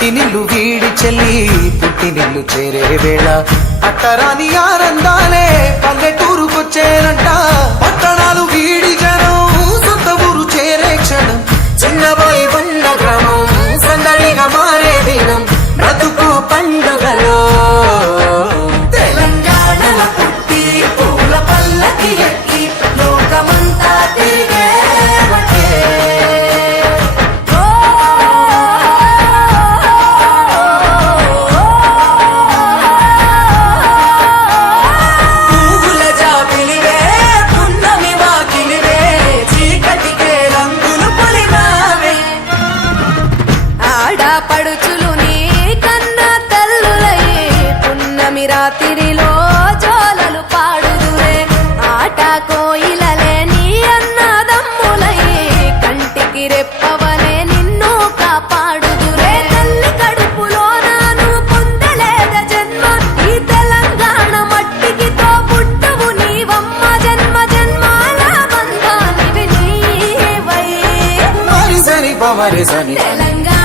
మట్టినిల్లు వీడి చెల్లి పుట్టినిల్లు చేరే వేళ అట్టరాని ఆనందాలే పల్లెటూరుకొచ్చేనంట. పట్టణాలు వీడి జనం సొంత ఊరు చేరే క్షణం చిన్నబోయి బండ గ్రామం సందడిగా మారే దినం బ్రతుకు పండుగలో తెలంగాణల పుట్టి పూల పల్లకి ఎక్కి లోకమంతా తిరిగే పడుచులు నీ కన్నా తల్లులయ్యే పున్నమి రాత్రిలో జోలలు పాడుదురే ఆట కోయిలలే నీ అన్నదమ్ములయ్యే కంటికి రెప్పవనే నిన్ను కాపాడుదురే తల్లి కడుపులో నాను పొందలేద జన్మ ఈ తెలంగాణ మట్టికి తో పుట్టవు నీవమ్మ జన్మ జన్మాల బంధానివి నీవై మరి సరి పమరి సని తెలంగాణ